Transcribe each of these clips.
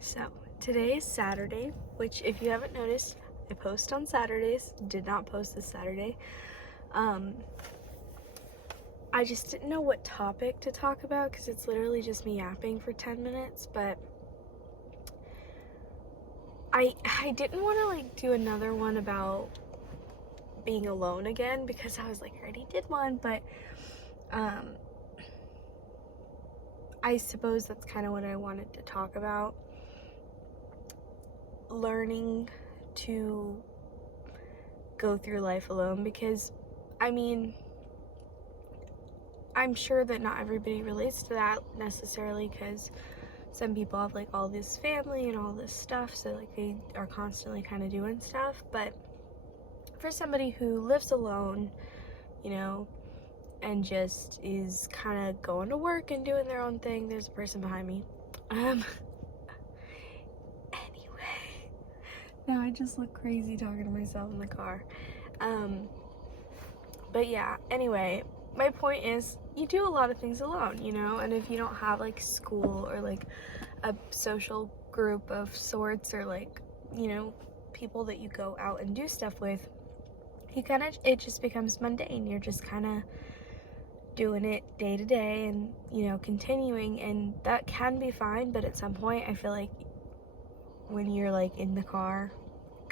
So today is Saturday, which if you haven't noticed, I post on Saturdays. Did not post this Saturday. I just didn't know what topic to talk about because it's literally just me yapping for 10 minutes, but I didn't want to like do another one about being alone again because I was like, I already did one, but I suppose that's kind of what I wanted to talk about. Learning to go through life alone, because I mean, I'm sure that not everybody relates to that necessarily, because some people have like all this family and all this stuff, so like they are constantly kind of doing stuff. But for somebody who lives alone, you know, and just is kind of going to work and doing their own thing, there's a person behind me. Anyway, now I just look crazy talking to myself in the car. But yeah, anyway, my point is, you do a lot of things alone, you know, and if you don't have like school or like a social group of sorts, or like, you know, people that you go out and do stuff with, you kind of, it just becomes mundane. You're just kind of doing it day to day and, you know, continuing, and that can be fine. But at some point I feel like when you're like in the car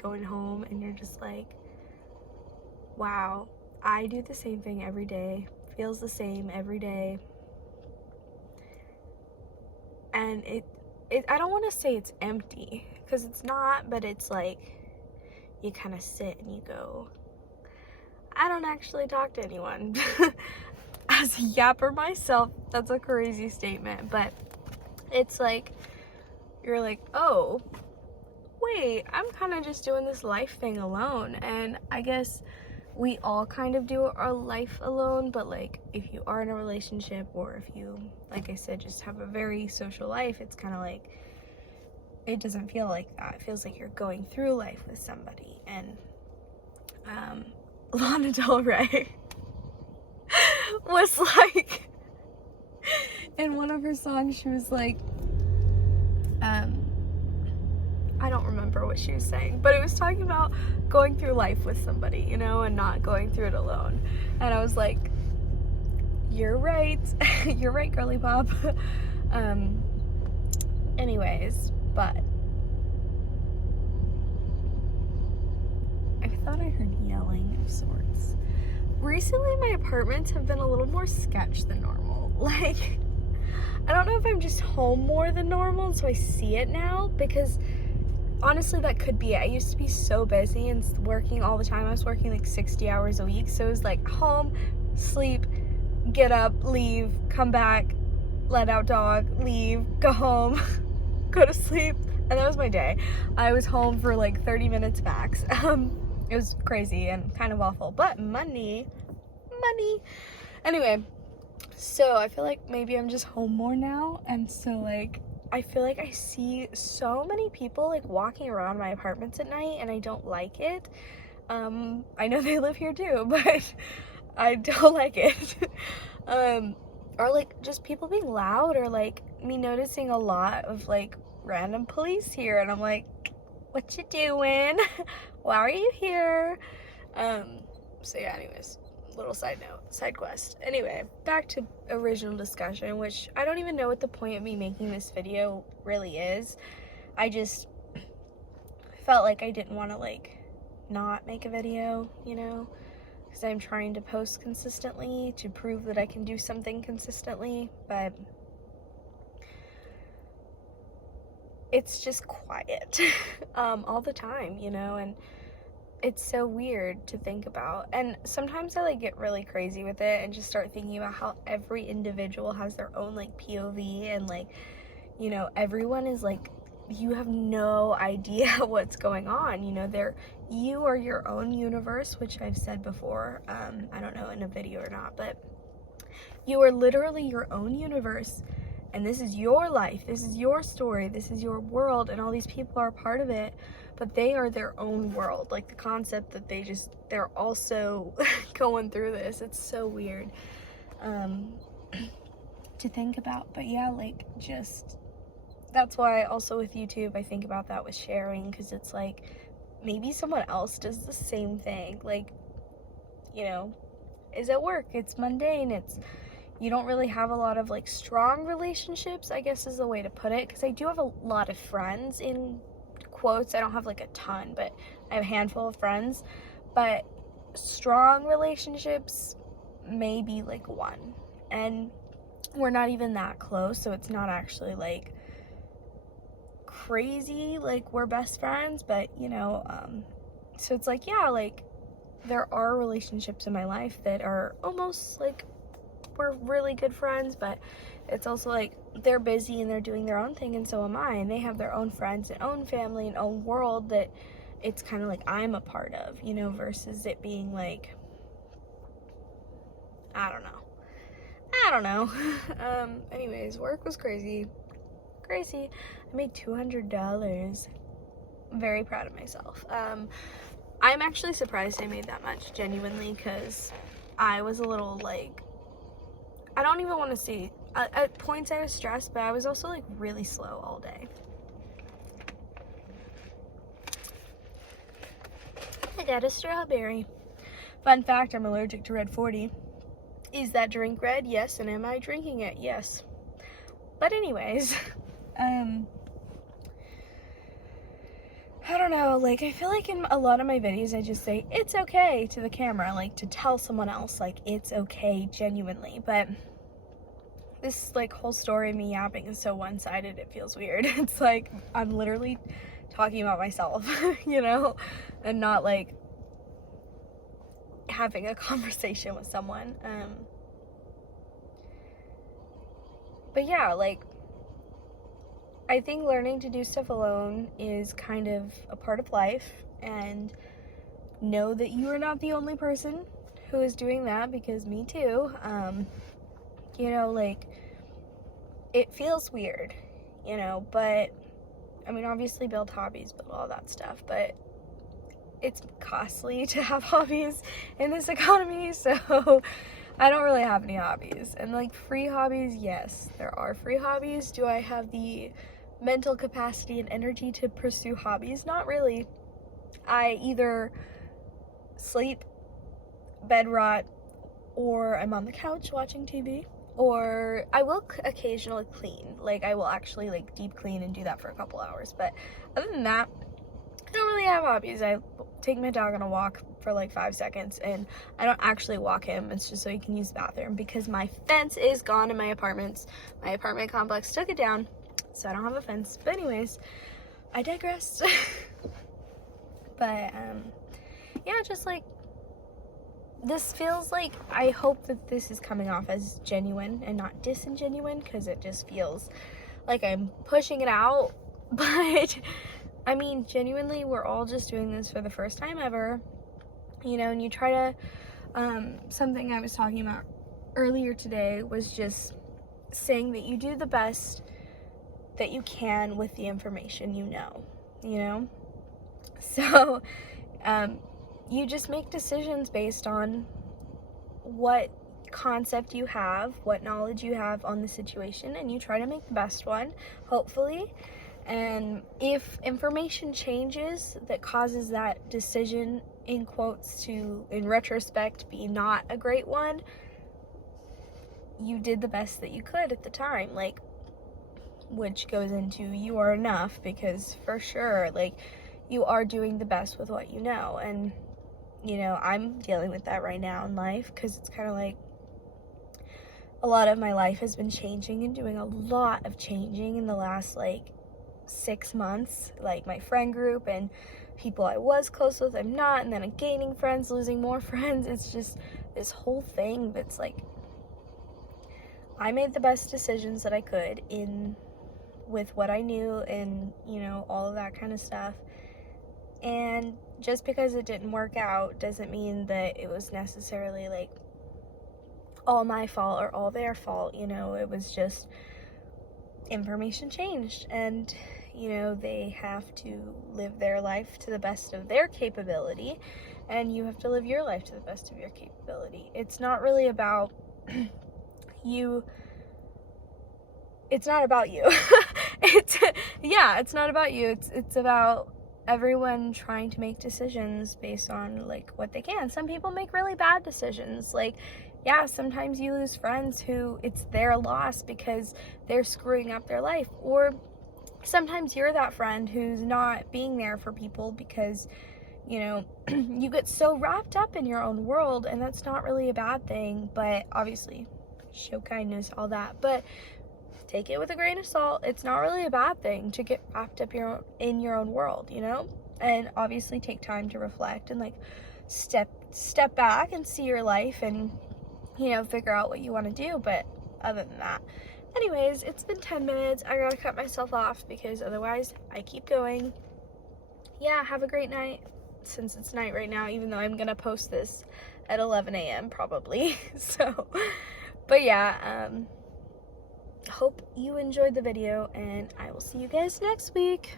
going home and you're just like, wow, I do the same thing every day, feels the same every day, and it I don't want to say it's empty, because it's not, but it's like you kind of sit and you go, I don't actually talk to anyone. As a yapper myself, that's a crazy statement, but it's like, you're like, oh wait, I'm kind of just doing this life thing alone. And I guess we all kind of do our life alone, but like if you are in a relationship, or if you, like I said, just have a very social life, it's kind of like, it doesn't feel like that. It feels like you're going through life with somebody. And Lana Del Rey was like, in one of her songs, she was like, I don't remember what she was saying, but it was talking about going through life with somebody, you know, and not going through it alone. And I was like, you're right. You're right, girly pop. Anyways, but I thought I heard yelling of sorts. Recently, my apartments have been a little more sketch than normal. Like, I don't know if I'm just home more than normal, so I see it now, because honestly, that could be it. I used to be so busy and working all the time. I was working like 60 hours a week, so it was like home, sleep, get up, leave, come back, let out dog, leave, go home, go to sleep, and that was my day. I was home for like 30 minutes max. It was crazy and kind of awful, but money. Anyway, so I feel like maybe I'm just home more now, and so like I feel like I see so many people like walking around my apartments at night, and I don't like it. I know they live here too, but I don't like it. Or like just people being loud, or like me noticing a lot of like random police here, and I'm like, what you doing? Why are you here? So yeah, anyways, little side note, side quest. Anyway, back to original discussion, which I don't even know what the point of me making this video really is. I just felt like I didn't want to like not make a video, you know, because I'm trying to post consistently to prove that I can do something consistently, but it's just quiet all the time, you know, and it's so weird to think about. And sometimes I like get really crazy with it and just start thinking about how every individual has their own like POV, and like, you know, everyone is like, you have no idea what's going on, you know. You are your own universe, which I've said before, I don't know in a video or not, but you are literally your own universe, and this is your life, this is your story, this is your world, and all these people are part of it, but they are their own world. Like the concept that they're also going through this, it's so weird to think about. But yeah, like just that's why also with YouTube, I think about that with sharing, because it's like, maybe someone else does the same thing. Like, you know, is at work, it's mundane, you don't really have a lot of like strong relationships, I guess is the way to put it, because I do have a lot of friends, in quotes. I don't have like a ton, but I have a handful of friends. But strong relationships, maybe like one, and we're not even that close, so it's not actually like crazy like we're best friends, but so it's like, yeah, like there are relationships in my life that are almost like we're really good friends, but it's also like they're busy and they're doing their own thing, and so am I, and they have their own friends and own family and own world that it's kind of like I'm a part of, versus it being like, I don't know. Anyways, work was crazy. I made $200. I'm very proud of myself. I'm actually surprised I made that much, genuinely, because I was a little like, I don't even want to say, at points I was stressed, but I was also like really slow all day. I got a strawberry. Fun fact, I'm allergic to Red 40. Is that drink red? Yes. And am I drinking it? Yes. But anyways, I don't know, like, I feel like in a lot of my videos I just say, it's okay, to the camera, like, to tell someone else, like, it's okay, genuinely, but this, like, whole story of me yapping is so one-sided, it feels weird. It's like, I'm literally talking about myself, and not, like, having a conversation with someone. But yeah, like, I think learning to do stuff alone is kind of a part of life, and know that you are not the only person who is doing that, because me too. Like, it feels weird, but I mean, obviously build hobbies, build all that stuff, but it's costly to have hobbies in this economy, so I don't really have any hobbies. And like, free hobbies, yes, there are free hobbies. Do I have the mental capacity and energy to pursue hobbies? Not really. I either sleep, bed rot, or I'm on the couch watching TV, or I will occasionally clean. Like, I will actually like deep clean and do that for a couple hours, but other than that, I don't really have hobbies. I take my dog on a walk for like 5 seconds, and I don't actually walk him. It's just so he can use the bathroom, because my fence is gone in my apartment. My apartment complex took it down, so I don't have a fence. But anyways, I digress. But yeah, just like, this feels like, I hope that this is coming off as genuine and not disingenuine, because it just feels like I'm pushing it out. But I mean, genuinely, we're all just doing this for the first time ever, and you try to, something I was talking about earlier today was just saying that you do the best that you can with the information So, you just make decisions based on what concept you have, what knowledge you have on the situation, and you try to make the best one, hopefully. And if information changes that causes that decision, in quotes, to, in retrospect, be not a great one, you did the best that you could at the time, like, which goes into you are enough, because for sure, like, you are doing the best with what you know. And I'm dealing with that right now in life, because it's kind of like, a lot of my life has been changing and doing a lot of changing in the last like 6 months, like my friend group and people I was close with, I'm not, and then I'm gaining friends, losing more friends. It's just this whole thing that's like, I made the best decisions that I could with what I knew, and all of that kind of stuff. And just because it didn't work out doesn't mean that it was necessarily like all my fault or all their fault. It was just information changed, and they have to live their life to the best of their capability, and you have to live your life to the best of your capability. It's not really about you. It's not about you. yeah, it's not about you. It's about everyone trying to make decisions based on like what they can. Some people make really bad decisions. Like, yeah, sometimes you lose friends who it's their loss because they're screwing up their life. Or sometimes you're that friend who's not being there for people because, you know, you get so wrapped up in your own world, and that's not really a bad thing. But obviously, show kindness, all that. But take it with a grain of salt. It's not really a bad thing to get wrapped up in your own world, you know? And obviously take time to reflect and like step back and see your life and, you know, figure out what you want to do. But other than that, anyways, it's been 10 minutes. I gotta cut myself off because otherwise I keep going. Yeah, have a great night, since it's night right now, even though I'm gonna post this at 11 a.m. probably. So, but yeah, hope you enjoyed the video, and I will see you guys next week.